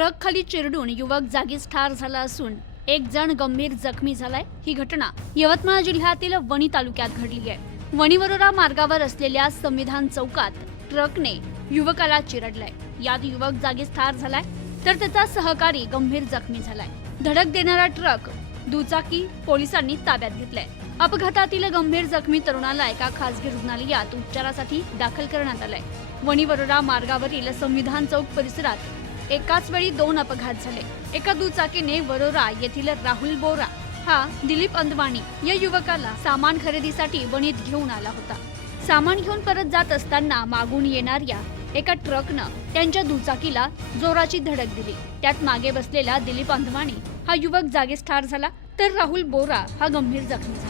Truck खाली चिरडून युवक जागीच ठार झाला असून एक जण गंभीर जखमी झालाय. ही घटना यवतमाळ जिल्ह्यातील वणी तालुक्यात घडली आहे. वणी वरोरा मार्गावर असलेल्या संविधान चौकात ट्रकने युवकाला चिरडलाय. यात युवक जागीच ठार झालाय तर त्याचा सहकारी गंभीर जखमी झालाय. धडक देणारा ट्रक दुचाकी पोलिसांनी ताब्यात घेतलाय. अपघातातील गंभीर जखमी तरुणाला एका खासगी रुग्णालयात उपचारासाठी दाखल करण्यात आलाय. वणी वरोरा मार्गावरील संविधान चौक परिसरात एकाच वेळी दोन अपघात झाले. एका दुचाकीने वरोरा येथील राहुल बोरा हा दिलीप अंदवाणी या युवकाला सामान खरेदीसाठी वणीत घेऊन आला होता. सामान घेऊन परत जात असताना मागून येणाऱ्या एका ट्रकनं त्यांच्या दुचाकीला जोराची धडक दिली. त्यात मागे बसलेला दिलीप अंधवाणी हा युवक जागीच ठार झाला तर राहुल बोरा हा गंभीर जखमी झाला.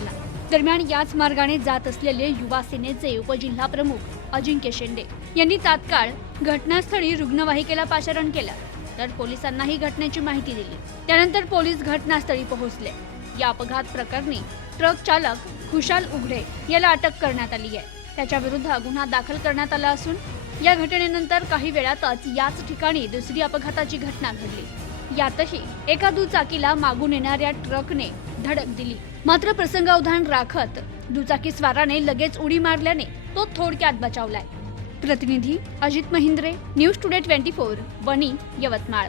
दरम्यान याच मार्गाने जात असलेले युवा सेनेचे उपजिल्हा प्रमुख अजिंक्य शेंडे यांनी तात्काळ घटनास्थळी रुग्णवाहिकेला पाचारण केलं. तर पोलिसांनाही घटनेची माहिती दिली. त्यानंतर पोलीस घटनास्थळी पोहोचले. या अपघात प्रकरणी ट्रक चालक खुशाल उघडे याला अटक करण्यात आली आहे. त्याच्या विरुद्ध गुन्हा दाखल करण्यात आला असून या घटनेनंतर काही वेळातच याच ठिकाणी दुसरी अपघाताची घटना घडली. यातही एका दुचाकीला मागून येणाऱ्या ट्रकने धडक दिली. मात्र प्रसंगावधान राखत दुचाकी स्वाराने लगेच उडी मारल्याने तो थोडक्यात बचावलाय. प्रतिनिधी Ajit Mahindre news today twenty four Wani Yavatmal.